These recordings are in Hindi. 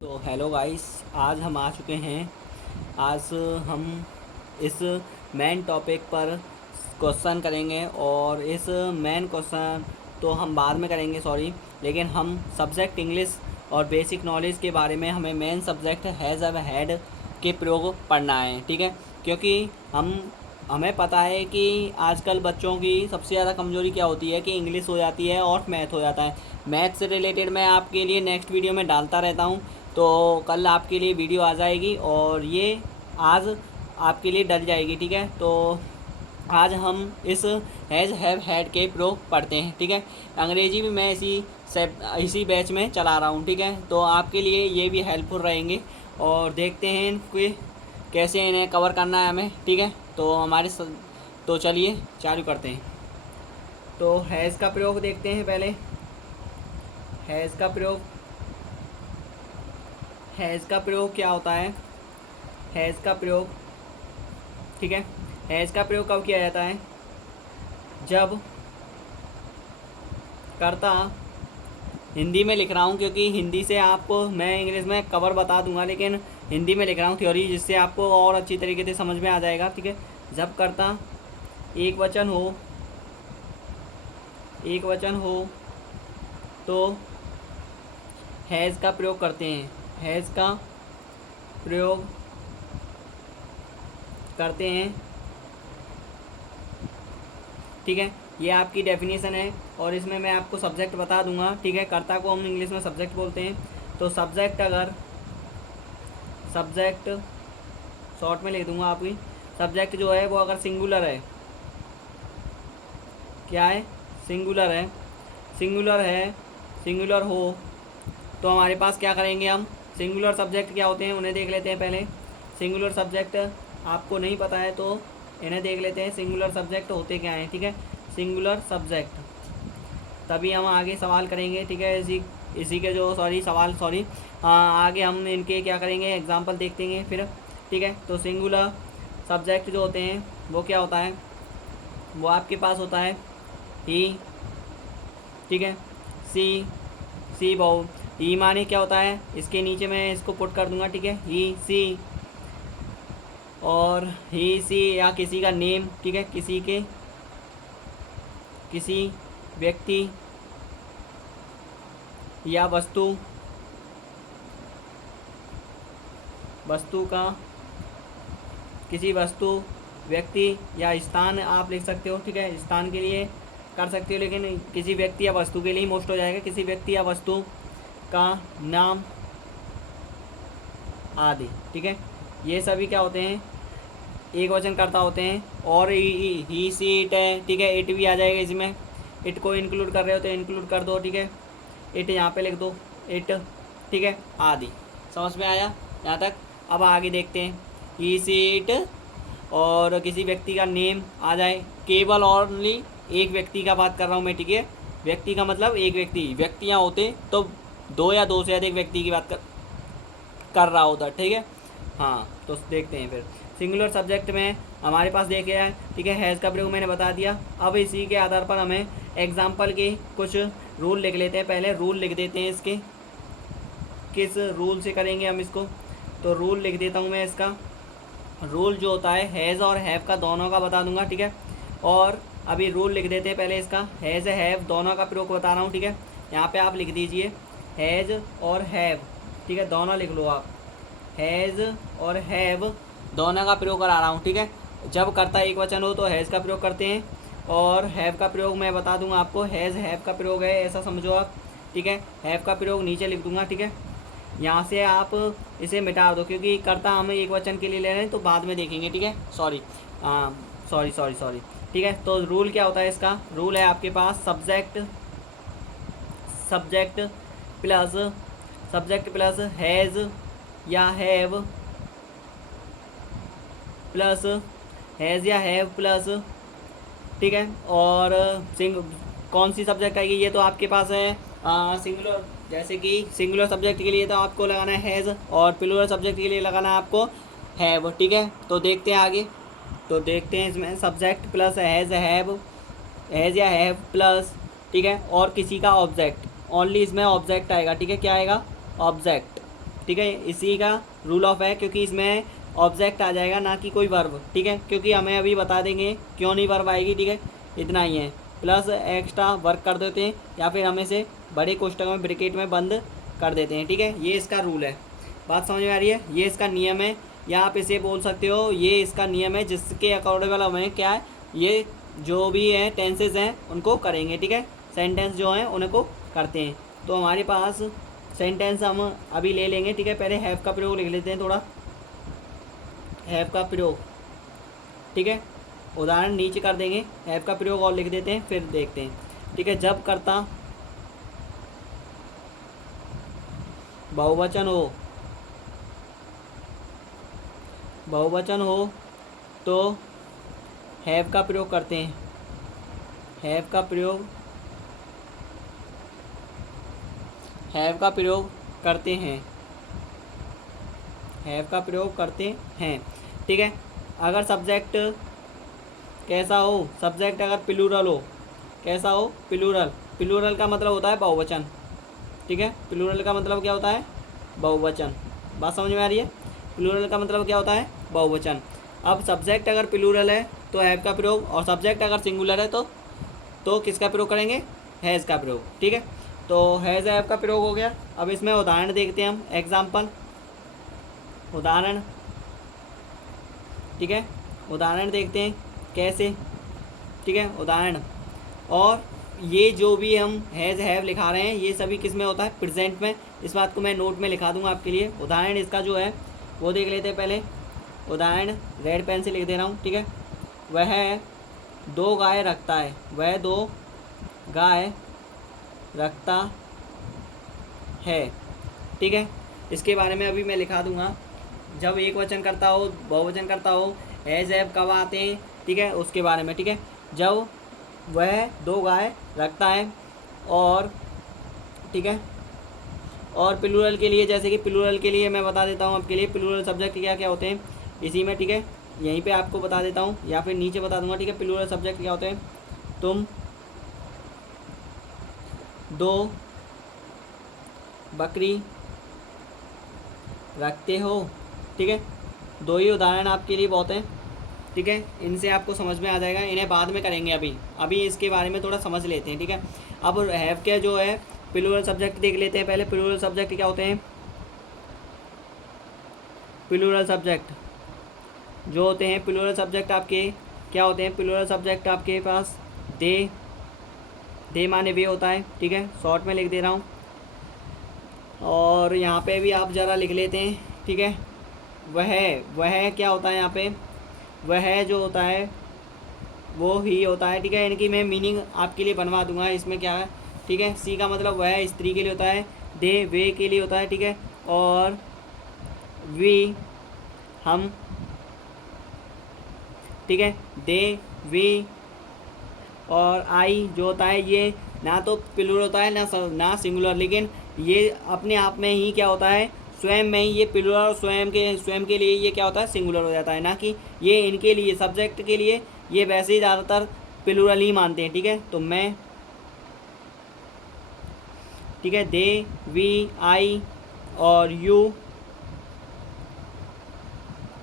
तो हेलो गाइस, आज हम आ चुके हैं। आज हम इस मेन टॉपिक पर क्वेश्चन करेंगे और इस मेन क्वेश्चन तो हम बाद में करेंगे, सॉरी। लेकिन हम सब्जेक्ट इंग्लिश और बेसिक नॉलेज के बारे में हमें main subject has a head के प्रयोग पढ़ना है, ठीक है। क्योंकि हमें पता है कि आजकल बच्चों की सबसे ज़्यादा कमज़ोरी क्या होती है कि इंग्लिश हो जाती है और मैथ हो जाता है। मैथ से रिलेटेड मैं आपके लिए नेक्स्ट वीडियो में डालता रहता हूँ, तो कल आपके लिए वीडियो आ जाएगी और ये आज आपके लिए डल जाएगी, ठीक है। तो आज हम इस हैज़ हैव हैड के प्रयोग पढ़ते हैं, ठीक है। अंग्रेजी भी मैं इसी बैच में चला रहा हूँ, ठीक है। तो आपके लिए ये भी हेल्पफुल रहेंगे और देखते हैं कि कैसे इन्हें कवर करना है हमें, ठीक है। तो चलिए चालू करते हैं। तो हैज़ का प्रयोग देखते हैं पहले। हैज़ का प्रयोग क्या होता है? हैज़ का प्रयोग, ठीक है। हैज़ का प्रयोग कब किया जाता है? जब कर्ता, हिंदी में लिख रहा हूँ क्योंकि हिंदी से आपको मैं इंग्लिश में कवर बता दूंगा, लेकिन हिंदी में लिख रहा हूँ थ्योरी, जिससे आपको और अच्छी तरीके से समझ में आ जाएगा, ठीक है। जब कर्ता एक वचन हो तो हैज़ का प्रयोग करते हैं। हैज़ का प्रयोग करते हैं, ठीक है। ये आपकी डेफिनेशन है और इसमें मैं आपको सब्जेक्ट बता दूंगा, ठीक है। कर्ता को हम इंग्लिश में सब्जेक्ट बोलते हैं। तो सब्जेक्ट शॉर्ट में लिख दूंगा आपकी। सब्जेक्ट जो है वो अगर सिंगुलर है, क्या है? सिंगुलर है। सिंगुलर हो तो हमारे पास क्या करेंगे हम? सिंगुलर सब्जेक्ट क्या होते हैं उन्हें देख लेते हैं पहले। सिंगुलर सब्जेक्ट आपको नहीं पता है तो इन्हें देख लेते हैं, सिंगुलर सब्जेक्ट होते क्या हैं, ठीक है। सिंगुलर सब्जेक्ट, तभी हम आगे सवाल करेंगे, ठीक है। इसी के जो सॉरी आगे हम इनके क्या करेंगे, एग्जाम्पल देखते हैं फिर, ठीक है। तो सिंगुलर सब्जेक्ट जो होते हैं वो क्या होता है? वो आपके पास होता है ही, ठीक है। सी बहु ई माने क्या होता है? इसके नीचे मैं इसको पुट कर दूंगा, ठीक है। ही सी, और ही सी या किसी का नेम, ठीक है। किसी व्यक्ति या वस्तु का, किसी वस्तु, व्यक्ति या स्थान आप लिख सकते हो, ठीक है। स्थान के लिए कर सकते हो, लेकिन किसी व्यक्ति या वस्तु के लिए ही मोस्ट हो जाएगा। किसी व्यक्ति या वस्तु का नाम आदि, ठीक है। ये सभी क्या होते हैं? एक वचन कर्ता होते हैं। और ही सी इट है, ठीक है। इट भी आ जाएगा इसमें, इट को इंक्लूड कर रहे हो तो इंक्लूड कर दो, ठीक है। इट यहाँ पे लिख दो, इट, ठीक है, आदि। समझ में आया यहाँ तक? अब आगे देखते हैं। ही सी इट और किसी व्यक्ति का नेम आ जाए, केवल ओनली एक व्यक्ति का बात कर रहा हूँ मैं, ठीक है। व्यक्ति का मतलब एक व्यक्तियाँ होते तो दो या दो से अधिक व्यक्ति की बात कर रहा होता, ठीक है। हाँ, तो देखते हैं फिर। सिंगुलर सब्जेक्ट में हमारे पास देखे है, ठीक है। हैज़ का प्रयोग मैंने बता दिया। अब इसी के आधार पर हमें एग्जाम्पल के कुछ रूल लिख लेते हैं। पहले रूल लिख देते हैं इसके, किस रूल से करेंगे हम इसको। तो रूल लिख देता हूँ मैं इसका। रूल जो होता है हैज़ और हैव का दोनों का बता दूंगा, ठीक है। और अभी रूल लिख देते हैं पहले इसका। हैज़ हैव दोनों का प्रयोग बता रहा हूँ, ठीक है। यहाँ पे आप लिख दीजिए हैज़ और हैव, ठीक है। दोनों लिख लो आप, हैज़ और हैव दोनों का प्रयोग करा रहा हूँ, ठीक है। जब कर्ता एक वचन हो तो हैज़ का प्रयोग करते हैं, और हैव का प्रयोग मैं बता दूंगा आपको। हैज़ हैव का प्रयोग है, ऐसा समझो आप, ठीक है। हैव का प्रयोग नीचे लिख दूंगा, ठीक है। यहाँ से आप इसे मिटा दो क्योंकि कर्ता हम एक वचन के लिए ले रहे हैं, तो बाद में देखेंगे, ठीक है। सॉरी, ठीक है। तो रूल क्या होता है इसका? रूल है आपके पास सब्जेक्ट प्लस हैज़ या हैव प्लस, ठीक है। और कौन सी सब्जेक्ट आएगी ये तो आपके पास है सिंगुलर। जैसे कि सिंगुलर सब्जेक्ट के लिए तो आपको लगाना है हैज़, और प्लूरल सब्जेक्ट के लिए लगाना है आपको हैव, ठीक है। तो देखते हैं आगे। तो देखते हैं इसमें सब्जेक्ट प्लस हैज़ या हैव प्लस, ठीक है। और किसी का ऑब्जेक्ट, ओनली इसमें ऑब्जेक्ट आएगा, ठीक है। क्या आएगा? ऑब्जेक्ट, ठीक है, इसी का रूल ऑफ है, क्योंकि इसमें ऑब्जेक्ट आ जाएगा ना कि कोई वर्ब, ठीक है, क्योंकि हमें अभी बता देंगे क्यों नहीं वर्ब आएगी, ठीक है, इतना ही है। प्लस एक्स्ट्रा वर्क कर देते हैं या फिर हम इसे बड़े कोष्टक में ब्रैकेट में बंद कर देते हैं, ठीक है, ये इसका रूल है। बात समझ में आ रही है, ये इसका नियम है, या आप इसे बोल सकते हो ये इसका नियम है जिसके अकॉर्डिंग हमें क्या है, ये जो भी है टेंसेज हैं उनको करेंगे, ठीक है, सेंटेंस जो हैं उन्हें को करते हैं। तो हमारे पास सेंटेंस हम अभी ले लेंगे, ठीक है, पहले हैव का प्रयोग लिख लेते हैं थोड़ा, हैव का प्रयोग, ठीक है, उदाहरण नीचे कर देंगे, हैव का प्रयोग और लिख देते हैं, फिर देखते हैं, ठीक है। जब कर्ता बहुवचन हो, बहुवचन हो तो हैव का प्रयोग करते हैं, हैव का प्रयोग, हैव का प्रयोग करते हैं, हैव का प्रयोग करते हैं, ठीक है। अगर सब्जेक्ट कैसा हो, सब्जेक्ट अगर प्लूरल हो, कैसा हो, प्लूरल, प्लूरल का मतलब होता है बहुवचन, ठीक है, प्लूरल का मतलब क्या होता है, बहुवचन। बात समझ में आ रही है, प्लूरल का मतलब क्या होता है, बहुवचन। अब सब्जेक्ट अगर प्लूरल है तो हैव का प्रयोग, और सब्जेक्ट अगर सिंगुलर है तो किसका प्रयोग करेंगे, हैज़ का प्रयोग, ठीक है। तो हैज़ हैव का प्रयोग हो गया। अब इसमें उदाहरण देखते हैं हम, एग्जाम्पल, उदाहरण, ठीक है, उदाहरण देखते हैं कैसे, ठीक है, उदाहरण। और ये जो भी हम हैज़ हैव लिखा रहे हैं ये सभी किस में होता है, प्रेजेंट में। इस बात को मैं नोट में लिखा दूंगा आपके लिए। उदाहरण इसका जो है वो देख लेते हैं पहले। उदाहरण रेड पेन से लिख दे रहा हूँ, ठीक है। वह 2 गाय रखता है, वह 2 गाय रखता है, ठीक है। इसके बारे में अभी मैं लिखा दूंगा। जब एक वचन करता हो, बहुवचन करता हो, हैज़ हैव कब आते हैं, ठीक है, उसके बारे में, ठीक है। जब वह 2 गाय रखता है, और ठीक है, और प्लूरल के लिए, जैसे कि प्लूरल के लिए मैं बता देता हूँ आपके लिए, प्लूरल सब्जेक्ट क्या क्या होते हैं इसी में, ठीक है, यहीं पे आपको बता देता हूँ या फिर नीचे बता दूंगा, ठीक है। प्लूरल सब्जेक्ट क्या होते हैं, तुम 2 बकरी रखते हो, ठीक है। 2 ही उदाहरण आपके लिए बहुत हैं, ठीक है, इनसे आपको समझ में आ जाएगा, इन्हें बाद में करेंगे, अभी इसके बारे में थोड़ा समझ लेते हैं, ठीक है। अब हैव के जो है प्लूरल सब्जेक्ट देख लेते हैं पहले। प्लूरल सब्जेक्ट क्या होते हैं, प्लूरल सब्जेक्ट जो होते हैं, प्लूरल सब्जेक्ट आपके क्या होते हैं, प्लूरल सब्जेक्ट आपके पास दे माने वे होता है, ठीक है, शॉर्ट में लिख दे रहा हूँ। और यहाँ पे भी आप ज़रा लिख लेते हैं, ठीक है। वह क्या होता है, यहाँ पे वह जो होता है वो ही होता है, ठीक है। इनकी मैं मीनिंग आपके लिए बनवा दूंगा, इसमें क्या है, ठीक है। सी का मतलब वह स्त्री के लिए होता है, दे वे के लिए होता है, ठीक है, और वी हम, ठीक है, दे वी, और आई जो होता है ये ना तो प्लूरल होता है ना सिंगुलर, लेकिन ये अपने आप में ही क्या होता है, स्वयं में ही ये प्लूरल, और स्वयं के लिए ये क्या होता है, सिंगुलर हो जाता है, ना कि ये इनके लिए, सब्जेक्ट के लिए ये वैसे ही ज़्यादातर प्लूरल ही मानते हैं, ठीक है। तो मैं, ठीक है, दे वी आई और यू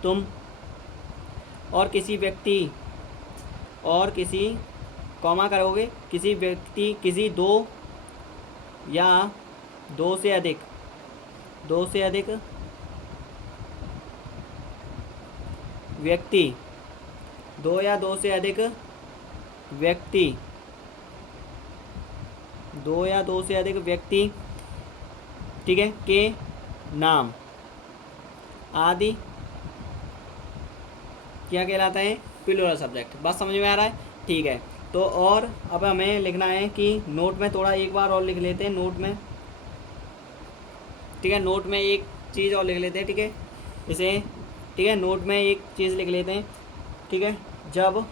तुम, और किसी व्यक्ति, और किसी कॉमा करोगे, किसी व्यक्ति, किसी 2 या 2 से अधिक व्यक्ति, 2 या 2 से अधिक व्यक्ति, 2 या 2 से अधिक व्यक्ति, ठीक है, के नाम आदि क्या कहलाता है, प्लूरल सब्जेक्ट। बात समझ में आ रहा है, ठीक है। तो और अब हमें लिखना है कि नोट में थोड़ा एक बार और लिख लेते हैं, नोट में, ठीक है, नोट में एक चीज़ और लिख लेते हैं, ठीक है, इसे, ठीक है, नोट में एक चीज़ लिख लेते हैं, ठीक है। जब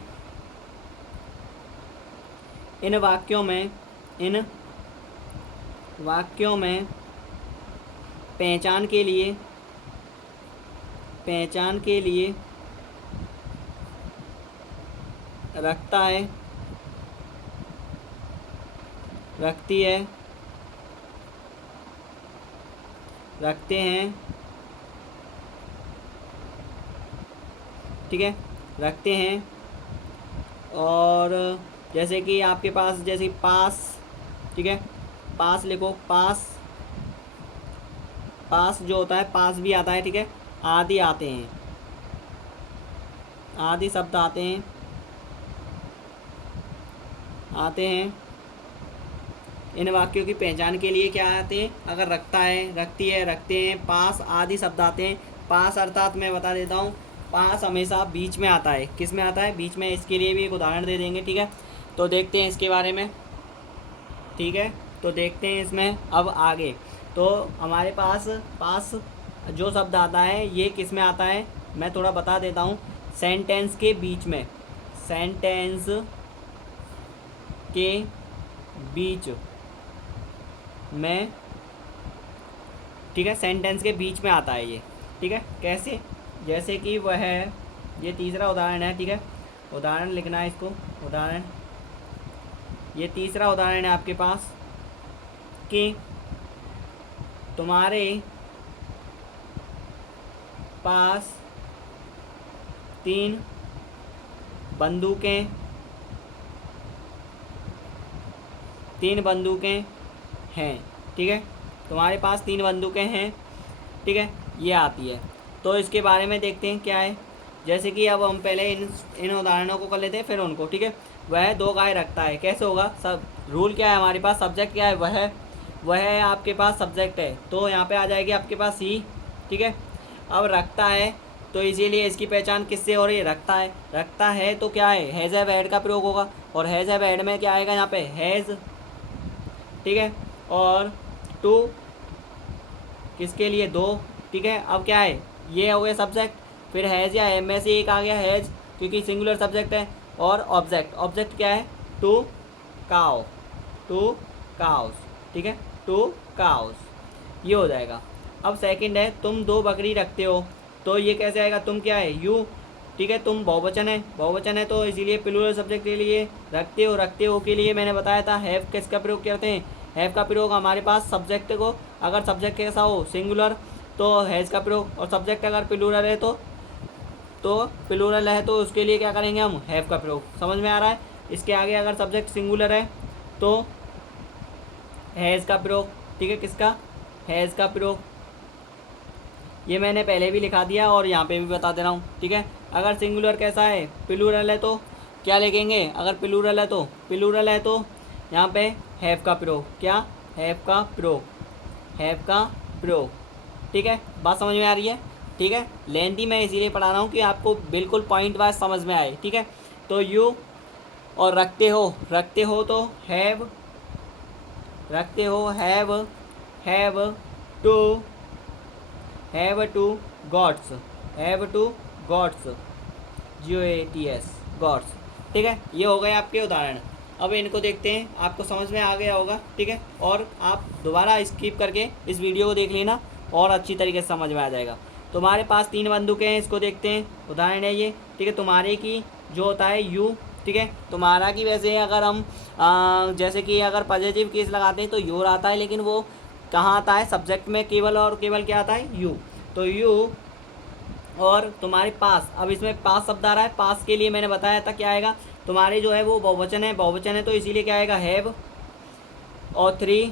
इन वाक्यों में पहचान के लिए रखता है, रखती है, रखते हैं, ठीक है, रखते हैं। और जैसे कि आपके पास जैसे पास, ठीक है, पास लिखो, पास, पास जो होता है पास भी आता है, ठीक है, आदि आते हैं, आदि शब्द आते हैं, आते हैं। इन वाक्यों की पहचान के लिए क्या आते हैं, अगर रखता है, रखती है, रखते हैं, पास आदि शब्द आते हैं। पास अर्थात मैं बता देता हूँ, पास हमेशा बीच में आता है। किस में आता है, बीच में। इसके लिए भी एक उदाहरण दे देंगे, ठीक है। तो देखते हैं इसके बारे में, ठीक है। तो देखते हैं इसमें अब आगे। तो हमारे पास पास जो शब्द आता है ये किस में आता है, मैं थोड़ा बता देता हूँ। सेंटेंस के बीच में, सेंटेंस के बीच में, ठीक है, सेंटेंस के बीच में आता है ये, ठीक है। कैसे, जैसे कि वह, ये तीसरा उदाहरण है, ठीक है, उदाहरण लिखना है इसको, उदाहरण। ये तीसरा उदाहरण है आपके पास कि तुम्हारे पास 3 बंदूकें, 3 बंदूकें हैं, ठीक है, तुम्हारे पास 3 बंदूकें हैं, ठीक है, ये आती है। तो इसके बारे में देखते हैं क्या है। जैसे कि अब हम पहले इन उदाहरणों को कर लेते हैं, फिर उनको, ठीक है। वह 2 गाय रखता है, कैसे होगा, सब रूल क्या है हमारे पास, सब्जेक्ट क्या है, वह आपके पास सब्जेक्ट है, तो यहाँ पे आ जाएगी आपके पास ही, ठीक है। अब रखता है, तो इसीलिए इसकी पहचान किससे हो रही है, रखता है। रखता है तो क्या है, हैज़ हैव हैड का प्रयोग होगा, और हैज़ हैव हैड में क्या आएगा यहाँ पे, हैज़, ठीक है। और टू किसके लिए, 2, ठीक है। अब क्या है, ये हो गया सब्जेक्ट, फिर हैज़ या एम में से एक आ गया हैज़, क्योंकि सिंगुलर सब्जेक्ट है। और ऑब्जेक्ट, ऑब्जेक्ट क्या है, टू काउ, टू काउस, ठीक है, टू काउस, ये हो जाएगा। अब सेकंड है, तुम 2 बकरी रखते हो, तो ये कैसे आएगा, तुम क्या है, यू, ठीक है, तुम बहुवचन है, बहुवचन है, तो इसीलिए प्लूरल सब्जेक्ट के लिए रखते हो, रखते हो के लिए मैंने बताया था हैव किसका प्रयोग करते हैं, हैव का प्रयोग हमारे पास सब्जेक्ट को, अगर सब्जेक्ट कैसा हो सिंगुलर तो हैज़ का प्रयोग, और सब्जेक्ट अगर प्लूरल है तो प्लूरल है तो उसके लिए क्या करेंगे हम, हैव का प्रयोग। समझ में आ रहा है। इसके आगे अगर सब्जेक्ट सिंगुलर है तो हैज़ का प्रयोग, ठीक है, किसका, हैज़ का प्रयोग। ये मैंने पहले भी लिखा दिया और यहाँ पे भी बता दे रहा हूँ, ठीक है। अगर सिंगुलर कैसा है, प्लूरल है, तो क्या लिखेंगे, अगर प्लूरल है तो यहाँ पे हैव का प्रयोग, क्या, हैव का प्रयोग, हैव का प्रयोग, ठीक है। बात समझ में आ रही है, ठीक है। लेंथी मैं इसीलिए पढ़ा रहा हूँ कि आपको बिल्कुल पॉइंट वाइज समझ में आए, ठीक है। तो यू, और रखते हो तो हैव, रखते हो have, two, have two goats, have two goats, GOATS, goats, ठीक है। ये हो गए आपके उदाहरण। अब इनको देखते हैं, आपको समझ में आ गया होगा, ठीक है। और आप दोबारा स्किप करके इस वीडियो को देख लेना और अच्छी तरीके से समझ में आ जाएगा। तुम्हारे पास 3 बंदूकें हैं, इसको देखते हैं, उदाहरण है ये, ठीक है। तुम्हारे की जो होता है यू, ठीक है, तुम्हारा की वैसे अगर हम जैसे कि अगर पॉजिटिव केस लगाते हैं तो योर आता है, लेकिन वो कहाँ आता है, सब्जेक्ट में केवल और केवल क्या आता है, यू। तो यू और तुम्हारे पास, अब इसमें पास शब्द आ रहा है, पास के लिए मैंने बताया था क्या आएगा, तुम्हारे जो है वो बहुवचन है, तो इसीलिए क्या आएगा, हैव, और 3,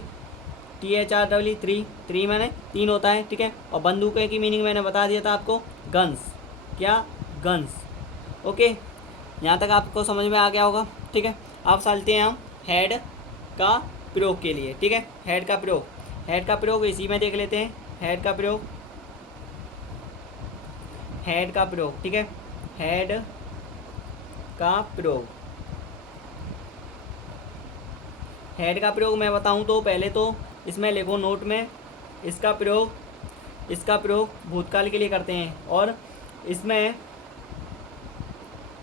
THREE, 3 मैंने 3 होता है, ठीक है। और बंदूकें की मीनिंग मैंने बता दिया था आपको, गन्स, क्या, गन्स, ओके। यहाँ तक आपको समझ में आ गया होगा, ठीक है। अब चलते हैं हम हेड का प्रयोग के लिए, ठीक है। हेड का प्रयोग इसी में देख लेते हैं, हेड का प्रयोग, ठीक है। हेड का प्रयोग मैं बताऊं तो पहले तो इसमें लिखो नोट में, इसका प्रयोग भूतकाल के लिए करते हैं, और इसमें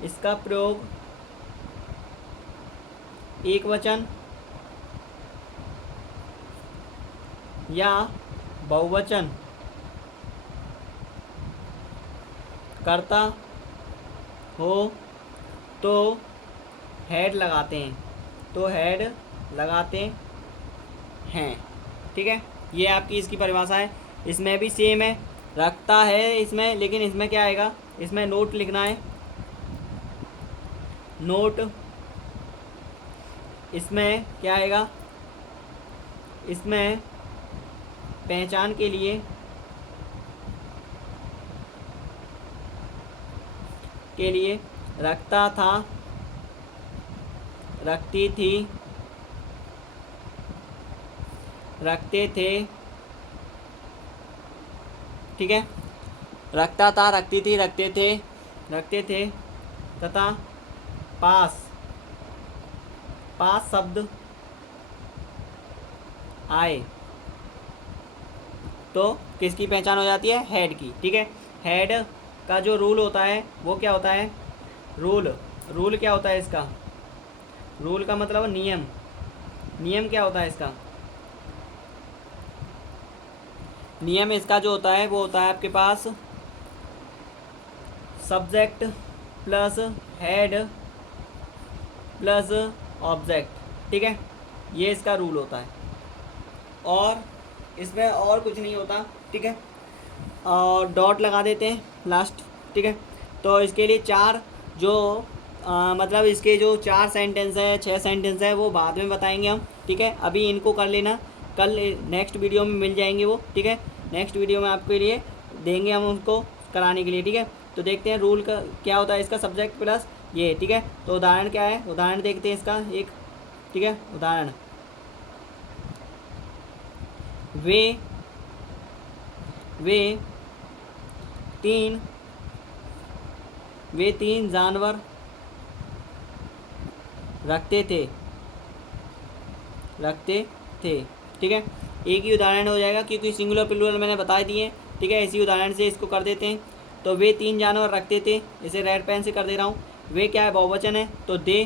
इसका प्रयोग एकवचन या बहुवचन करता हो तो हेड लगाते हैं, ठीक है। ये आपकी इसकी परिभाषा है। इसमें भी सेम है, रखता है इसमें, लेकिन इसमें क्या आएगा, इसमें नोट लिखना है, नोट। इसमें क्या आएगा, इसमें पहचान के लिए रखता था, रखती थी, रखते थे, ठीक है। रखता था, रखती थी, रखते थे तथा पास शब्द आए तो किसकी पहचान हो जाती है, हेड की, ठीक है। हेड का जो रूल होता है वो क्या होता है, रूल क्या होता है इसका, रूल का मतलब नियम क्या होता है इसका, नियम इसका जो होता है वो होता है आपके पास subject plus head plus object, ठीक है। ये इसका रूल होता है और इसमें और कुछ नहीं होता, ठीक है। और डॉट लगा देते हैं लास्ट, ठीक है। तो इसके लिए चार जो मतलब इसके जो 4 सेंटेंस है, 6 सेंटेंस है, वो बाद में बताएंगे हम, ठीक है। अभी इनको कर लेना, कल नेक्स्ट वीडियो में मिल जाएंगे वो, ठीक है। नेक्स्ट वीडियो में आपके लिए देंगे हम उनको कराने के लिए, ठीक है। तो देखते हैं रूल का क्या होता है इसका, सब्जेक्ट प्लस ये, ठीक है। तो उदाहरण क्या है, उदाहरण देखते हैं इसका एक, ठीक है। उदाहरण, वे तीन जानवर रखते थे, ठीक है। एक ही उदाहरण हो जाएगा क्योंकि सिंगुलर प्लूरल मैंने बता दिए, ठीक है। इसी उदाहरण से इसको कर देते हैं। तो वे 3 जानवर रखते थे, इसे रेड पेन से कर दे रहा हूँ। वे क्या है, बहुवचन है, तो दे,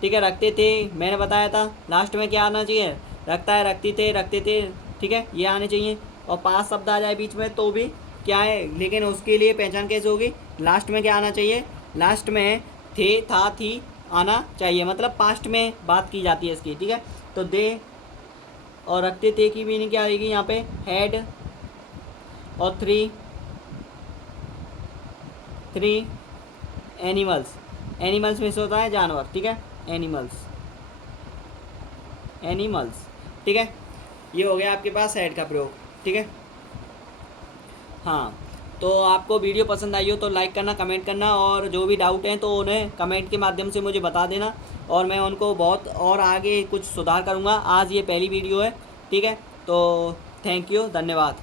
ठीक है। रखते थे मैंने बताया था, लास्ट में क्या आना चाहिए, रखता है, रखते थे, ठीक है, ये आने चाहिए। और 5 शब्द आ जाए बीच में तो भी क्या है, लेकिन उसके लिए पहचान कैसे होगी, लास्ट में क्या आना चाहिए, लास्ट में थे, था, थी आना चाहिए, मतलब पास्ट में बात की जाती है इसकी, ठीक है। तो दे और रखते थे की मीनिंग क्या आएगी यहाँ पे, हैड, और थ्री एनिमल्स में से होता है जानवर, ठीक है। एनिमल्स, ठीक है। ये हो गया आपके पास हेड का प्रयोग, ठीक है। हाँ, तो आपको वीडियो पसंद आई हो तो लाइक करना, कमेंट करना, और जो भी डाउट हैं तो उन्हें कमेंट के माध्यम से मुझे बता देना, और मैं उनको बहुत और आगे कुछ सुधार करूँगा। आज ये पहली वीडियो है, ठीक है। तो थैंक यू, धन्यवाद।